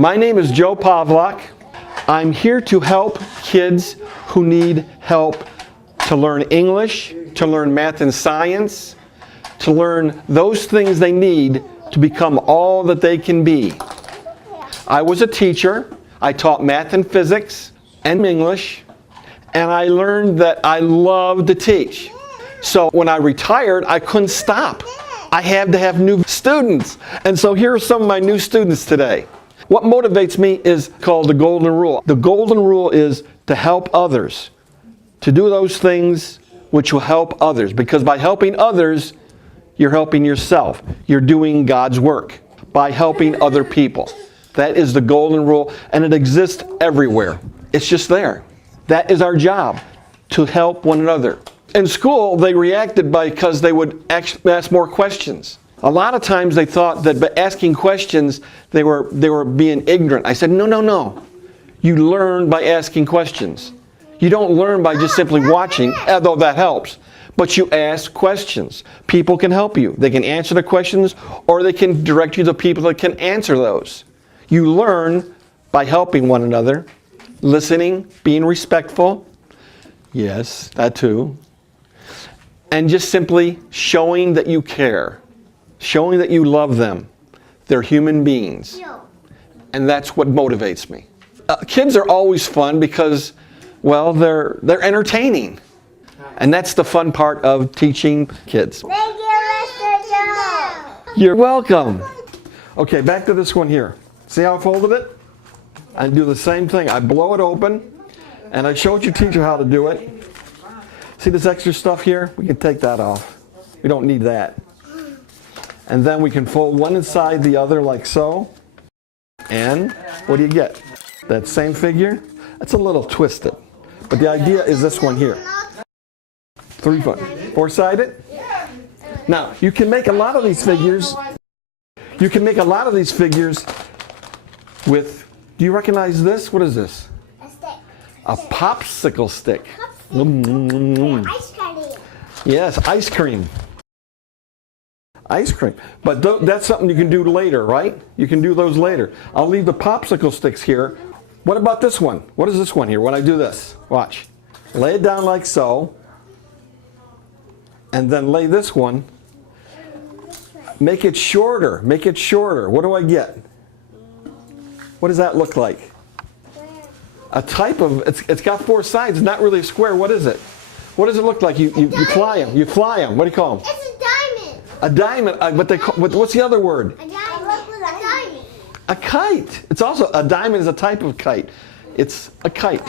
My name is Joe Pawlak. I'm here to help kids who need help to learn English, to learn math and science, to learn those things they need to become all that they can be. I was a teacher. I taught math and physics and English, and I learned that I love to teach. So when I retired, I couldn't stop. I had to have new students. And so here are some of my new students today. What motivates me is called the golden rule. The golden rule is to help others, to do those things which will help others. Because by helping others, you're helping yourself. You're doing God's work by helping other people. That is the golden rule, and it exists everywhere. It's just there. That is our job, to help one another. In school, they reacted because they would ask more questions. A lot of times they thought that by asking questions, they were being ignorant. I said, no. You learn by asking questions. You don't learn by just simply watching, although that helps. But you ask questions. People can help you. They can answer the questions, or they can direct you to people that can answer those. You learn by helping one another, listening, being respectful. Yes, that too. And just simply showing that you care. Showing that you love them. They're human beings. And that's what motivates me. Kids are always fun because, well, they're entertaining. And that's the fun part of teaching kids. Thank you, Mr. Joe. You're welcome. Okay, back to this one here. See how I folded it? I do the same thing. I blow it open, and I showed your teacher how to do it. See this extra stuff here? We can take that off. We don't need that. And then we can fold one inside the other like so. And what do you get? That same figure? It's a little twisted. But the idea is this one here. Four-sided? Now, you can make a lot of these figures. You can make a lot of these figures with, do you recognize this? What is this? A stick. A popsicle stick. Ice cream. Yes, ice cream. Ice cream. But that's something you can do later, right? You can do those later. I'll leave the popsicle sticks here. What about this one? What is this one here when I do this? Watch. Lay it down like so. And then lay this one. Make it shorter. Make it shorter. What do I get? What does that look like? A type of, it's got four sides. It's not really a square. What is it? What does it look like? You fly them. You fly them. What do you call them? It's a diamond. A diamond. But they call, what's the other word? A diamond. A kite. It's also, a diamond is a type of kite. It's a kite.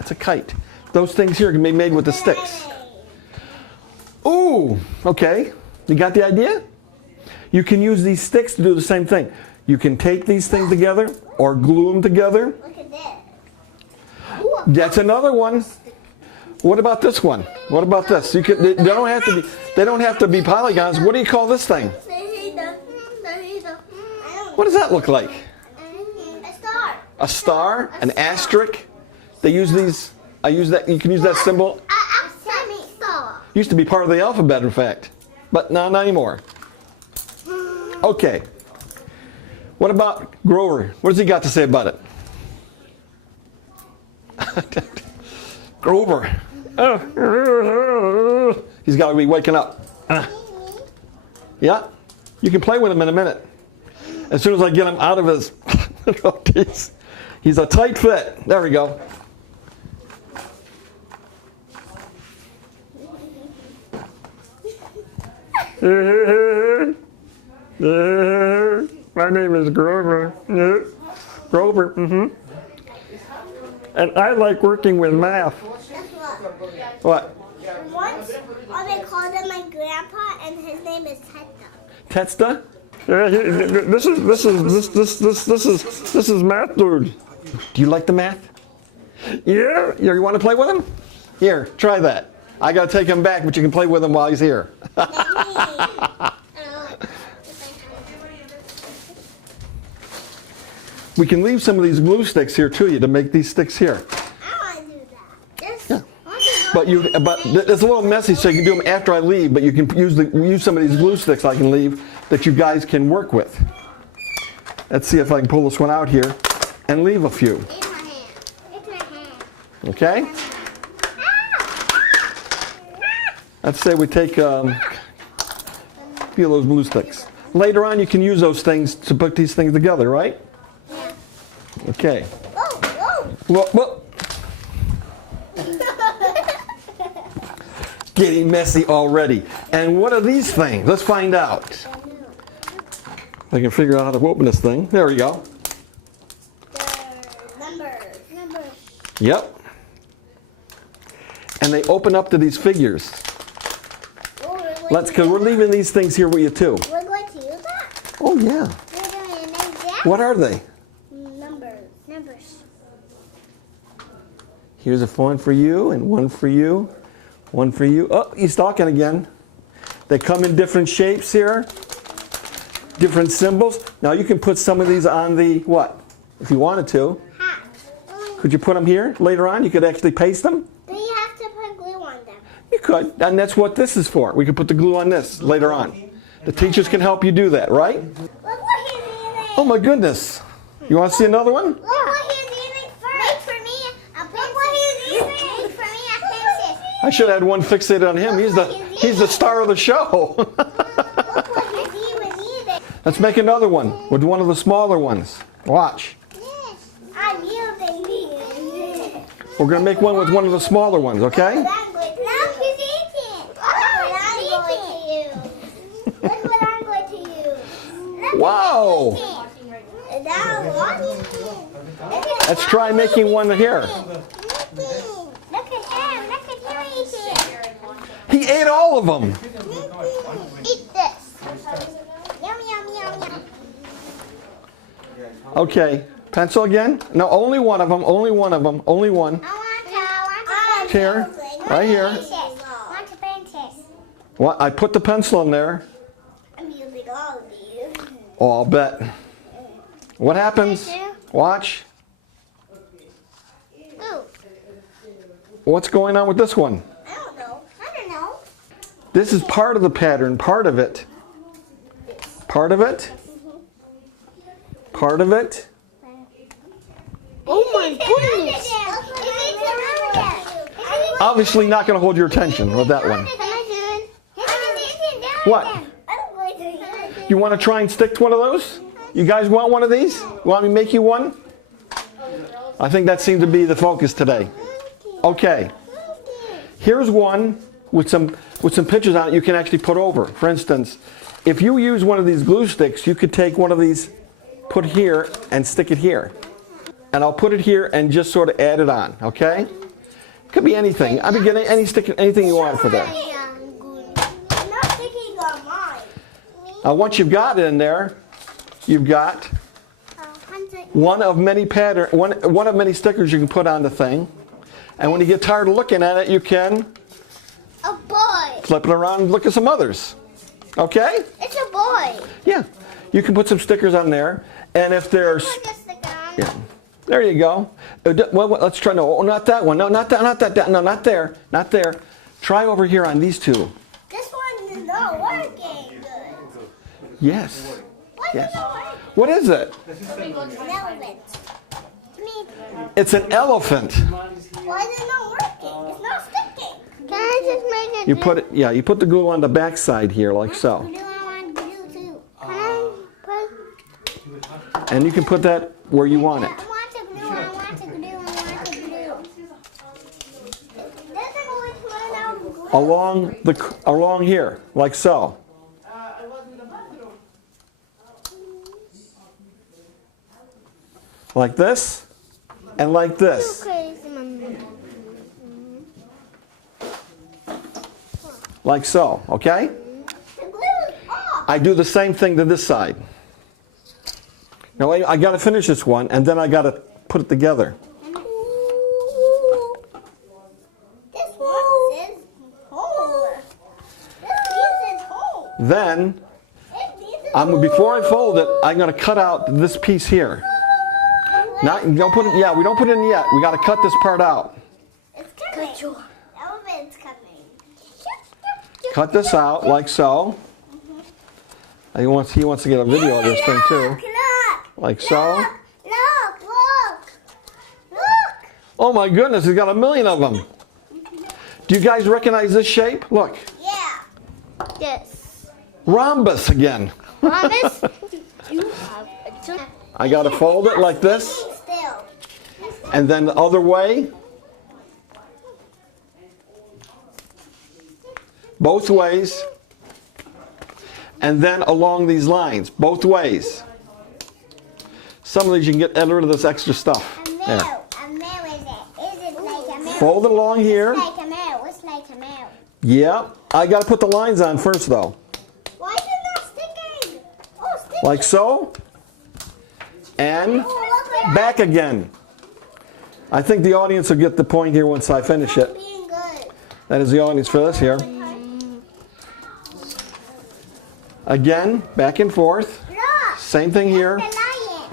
It's a kite. Those things here can be made with the sticks. Ooh, okay. You got the idea? You can use these sticks to do the same thing. You can take these things together or glue them together. Look at this. That's another one. What about this one? What about this? You can, they don't have to be polygons. What do you call this thing? What does that look like? A star. A star? An asterisk? They use these, I use that, you can use that symbol. Star. Used to be part of the alphabet, in fact. But not anymore. Okay. What about Grover? What does he got to say about it? Grover. He's got to be waking up. Yeah. You can play with him in a minute. As soon as I get him out of his... he's a tight fit. There we go. My name is Grover. Grover, And I like working with math. What? Once, they called him my grandpa, and his name is Tetsta? Teta. Yeah, this is math dude. Do you like the math? Yeah. You want to play with him? Here, try that. I got to take him back, but you can play with him while he's here. We can leave some of these glue sticks here to you to make these sticks here. I want to do that. Yeah. But it's a little messy, so you can do them after I leave. But you can use some of these glue sticks I can leave that you guys can work with. Let's see if I can pull this one out here and leave a few. It's my hand. It's my hand. Okay? Let's say we take a few of those blue sticks. Later on, you can use those things to put these things together, right? Yeah. Okay. Whoa, Whoa. Getting messy already. And what are these things? Let's find out. I can figure out how to open this thing. There we go. Numbers. Yep. And they open up to these figures. Because we're leaving these things here with you too. We're going to use that? Oh yeah. We're doing an exam? What are they? Numbers. Here's a one for you and one for you. One for you. Oh, he's talking again. They come in different shapes here. Different symbols. Now you can put some of these on the what? If you wanted to. Could you put them here later on? You could actually paste them. Then you have to put glue on them. You could. And that's what this is for. We could put the glue on this later on. The teachers can help you do that, right? Look what he's eating. Oh my goodness. You want to see another one? Look what he's eating first. Wait for me. Look what he's eating. Wait for me. I fix it. I should have had one fixated on him. He's the star of the show. Look what he's eating. Let's make another one with one of the smaller ones. Watch. Yes. I'm using these. We're going to make one with one of the smaller ones, okay? Now he's eating. Look what I'm going to use. Wow. Let's try making one here. Look at him. Look at him eating. He ate all of them. Eat this. Yum, yum, yum, yum. Okay. Pencil again? No, only one of them. Only one of them. Only one. I want to. Here. Right here. Want to paint this. What? I put the pencil in there. I'm using all of these. Oh, I'll bet. What happens? Watch. Ooh. What's going on with this one? I don't know. This is part of the pattern. Part of it. Part of it. Part of it. Oh my goodness. Obviously not going to hold your attention with that one. What? You want to try and stick to one of those? You guys want one of these? You want me to make you one? I think that seems to be the focus today. Okay. Here's one with some pictures on it you can actually put over. For instance, if you use one of these glue sticks, you could take one of these, put here, and stick it here. And I'll put it here and just sort of add it on, okay? Could be anything. I mean, get anything you want for that. Once you've got it in there, you've got one of many one of many stickers you can put on the thing. And when you get tired of looking at it, you can flip it around and look at some others. Okay? It's a boy. Yeah. You can put some stickers on there. And if there's... Yeah. There you go. Well, let's try. No, not that one. No, not that. Not that. No, not there. Not there. Try over here on these two. This one is not working good. Yes. Why Yes. is it not working? What is it? An elephant. It's an elephant. Why is it not working? It's not sticking. Can I just make it? You put it. Yeah. You put the glue on the back side here, like so. Glue, I want glue too. Can I put? And you can put that where you want it. I want to glue. I want to glue. I want to glue. Doesn't always run out of glue. Along here, like so. Like this, and like this. Crazy, Mom. Like so, okay? The glue is off. I do the same thing to this side. Now I got to finish this one, and then I got to put it together. This one says whole. This piece is whole. Then, before I fold it, I'm going to cut out this piece here. Don't put it. Yeah, we don't put it in yet. We got to cut this part out. It's coming. Elephant's coming. Cut this out like so. He wants to get a video of this thing too. Look! like so. Look. Oh my goodness, he's got a million of them. Do you guys recognize this shape? Look. Yeah. Yes. Rhombus again. Promise? You have a I got to fold it like this. Still. And then the other way. Both ways. And then along these lines. Both ways. Some of these you can get rid of this extra stuff. There. A male is it? Is it like a male? Fold it along here. It's like a male. It's like a male. Yeah. I got to put the lines on first though. Why is it not sticking? Oh, sticking. Like so. And back again. I think the audience will get the point here once I finish it. Being good. That is the audience for this here. Again, back and forth. Look. Same thing here. The lion.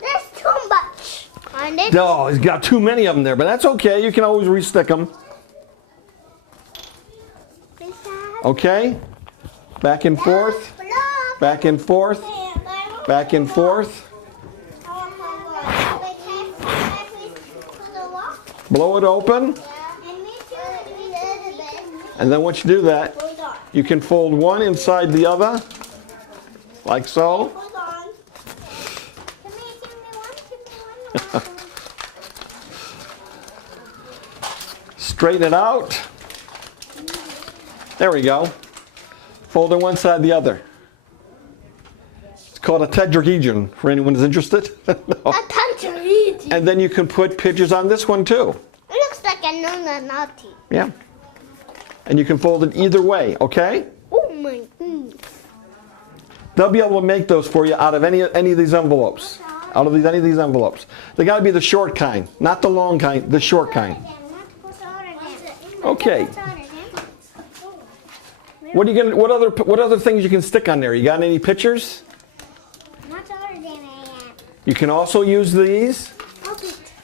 There's too much on it. No, he's got too many of them there, but that's okay. You can always restick them. Okay? Back and forth. Back and forth. Back and forth. Blow it open. And then once you do that, you can fold one inside the other, like so. Straighten it out. There we go. Fold it one side the other. It's called a tetrahedron for anyone who's interested. No. And then you can put pictures on this one too. It looks like a naughty. Yeah. And you can fold it either way, okay? Oh my goodness. They'll be able to make those for you out of any of these envelopes. Out of any of these envelopes. They got to be the short kind, not the long kind, the short kind. Okay. What are you gonna? What other things you can stick on there? You got any pictures? You can also use these,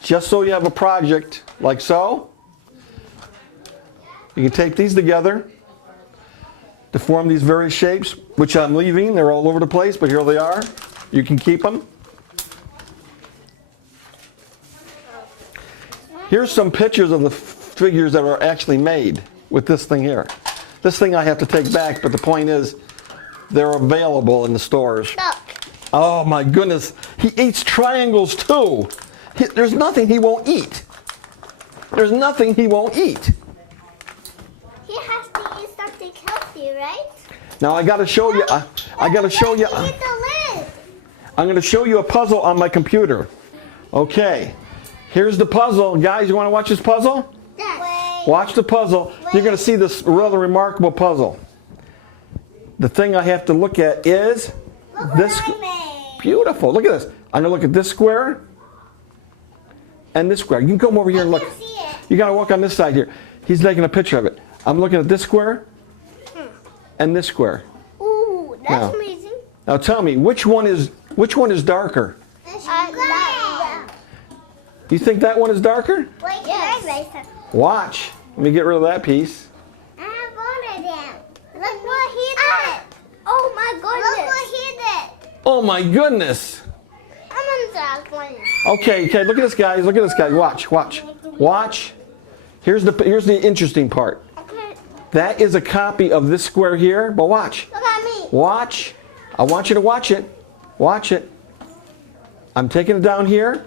just so you have a project, like so. You can take these together to form these various shapes, which I'm leaving. They're all over the place, but here they are. You can keep them. Here's some pictures of the figures that are actually made with this thing here. This thing I have to take back, but the point is, they're available in the stores. Oh my goodness, he eats triangles too. There's nothing he won't eat. There's nothing he won't eat. He has to eat something healthy, right? Now I got to show you. I got to show you. I'm going to show you a puzzle on my computer. Okay, here's the puzzle, guys. You want to watch this puzzle? Watch the puzzle. You're going to see this rather remarkable puzzle. The thing I have to look at is this. Beautiful. Look at this. I'm going to look at this square and this square. You can come over here and look. You got to walk on this side here. He's taking a picture of it. I'm looking at this square and this square. Ooh, that's amazing. Now tell me, which one is darker? You think that one is darker? Yes. Watch. Let me get rid of that piece. I have one of them. Look what he did. Oh my goodness. Look what he did. Oh my goodness. I'm gonna start one. Okay, look at this, guys. Look at this, guys. Watch. Here's the interesting part. Okay. That is a copy of this square here, but watch. Look at me. Watch. I want you to watch it. Watch it. I'm taking it down here.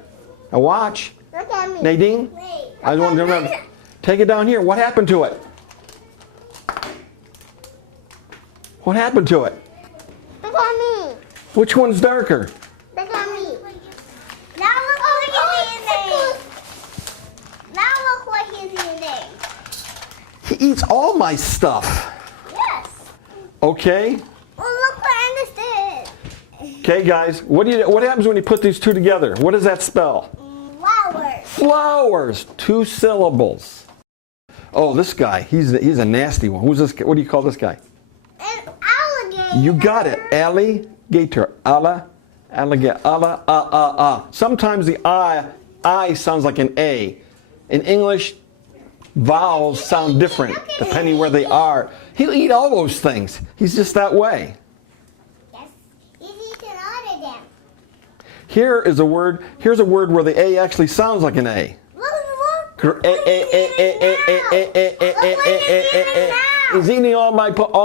Now watch. Look at me. Nadine, Wait. I want to remember. Take it down here. What happened to it? What happened to it? Look at me. Which one's darker? Look at me. Now look what he's eating. Now look what he's eating. He eats all my stuff. Yes. Okay. Well, look what I did. Okay, guys. What happens when you put these two together? What does that spell? Flowers. Flowers. 2 syllables. Oh, this guy. He's a nasty one. Who's this guy? What do you call this guy? An alligator. You got it. Alligator. Alligator. Sometimes the I sounds like an A. In English, vowels sound different depending where they are. He'll eat all those things. He's just that way. Yes. He's Here is a word. Here's a word where the A actually sounds like an A. He's eating all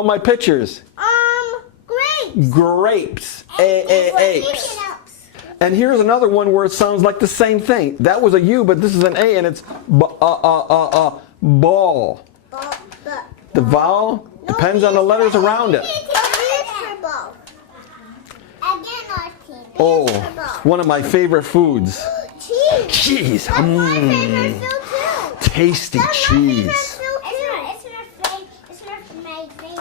my pictures. Grapes. Grapes. Apes. And here's another one where it sounds like the same thing. That was a U, but this is an A, and it's ball. The vowel depends on the letters around it. Oh, one of my favorite foods. Cheese. Tasty cheese.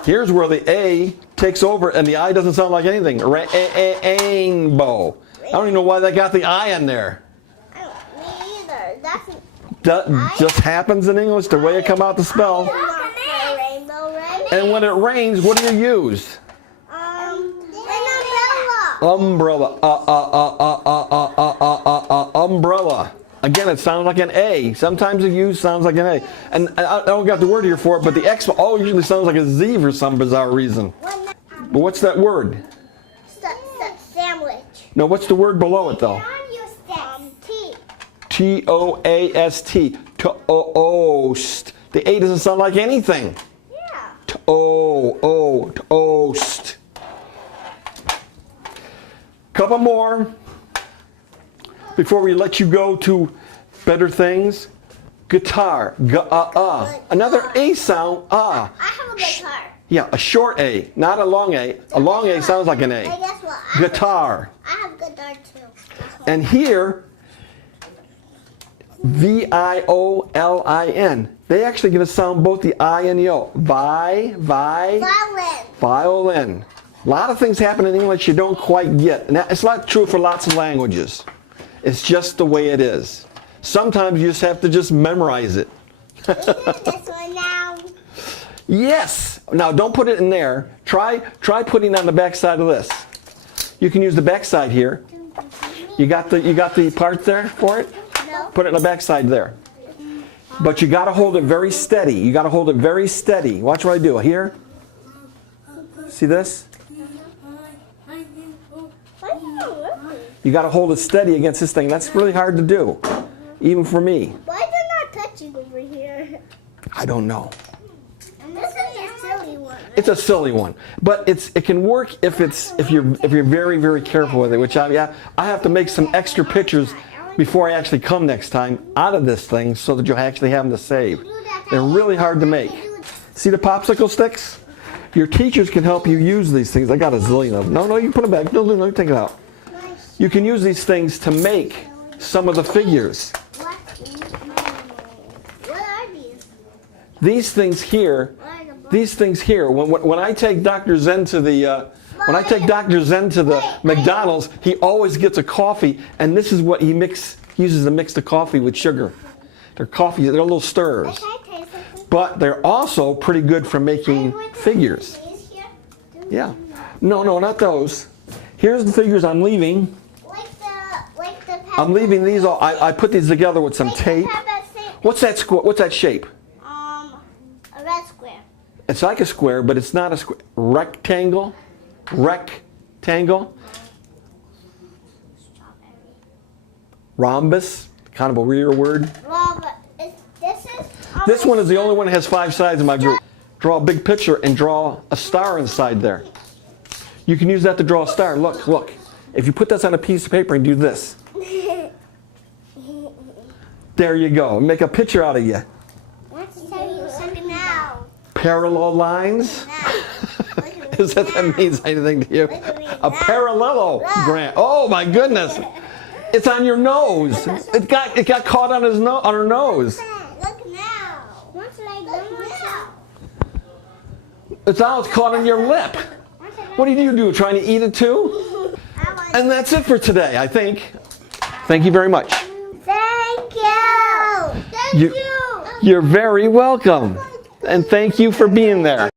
Here's where the A takes over and the I doesn't sound like anything. Rainbow. I don't even know why they got the I in there. Me either. That just happens in English, the way it come out to spell. And when it rains, what do you use? An Umbrella. Umbrella. Again, it sounds like an A. Sometimes the U sounds like an A. And I don't got the word here for it, but the X always usually sounds like a Z for some bizarre reason. But what's that word? Sandwich. No, what's the word below it though? Toast. Toast. The A doesn't sound like anything. Yeah. Toast. Couple more before we let you go to better things. Guitar. Another A sound. I have a guitar. Yeah, a short A, not a long A. A long A sounds like an A. Hey, guess what? Guitar. I have guitar too. And here, violin. They actually going to sound both the I and the O. Violin. A lot of things happen in English you don't quite get. And it's not true for lots of languages. It's just the way it is. Sometimes you just have to just memorize it. This one now. Yes. Now don't put it in there. Try putting on the back side of this. You can use the back side here. You got the part there for it? No. Put it in the back side there. But you got to hold it very steady. You got to hold it very steady. Watch what I do. Here. See this? You got to hold it steady against this thing. That's really hard to do, even for me. Why is it not touching over here? I don't know. This is a silly one. It's a silly one, but it can work if you're very, very careful with it. Which I have to make some extra pictures before I actually come next time out of this thing, so that you'll actually have them to save. They're really hard to make. See the popsicle sticks? Your teachers can help you use these things. I got a zillion of them. No, you put them back. No, take it out. You can use these things to make some of the figures. What are these? These things here. When I take Dr. Zen to the McDonald's, he always gets a coffee, and this is what he uses to mix the coffee with sugar. They're little stirs. But they're also pretty good for making figures. Yeah. No, not those. Here's the figures I'm leaving. I'm leaving these all. I put these together with some tape. What's that shape? A red square. It's like a square, but it's not a square. Rectangle. Rhombus. Kind of a weird word. This one is the only one that has 5 sides in my group. Draw a big picture and draw a star inside there. You can use that to draw a star. Look. If you put this on a piece of paper and do this. There you go. Make a picture out of you. Parallel lines. Is that means anything to you? A parallelogram. Oh my goodness. It's on your nose. It got caught on her nose. Look now. It's caught on your lip. What did you do? Trying to eat it too? And that's it for today, I think. Thank you very much. Thank you. You're very welcome. And thank you for being there.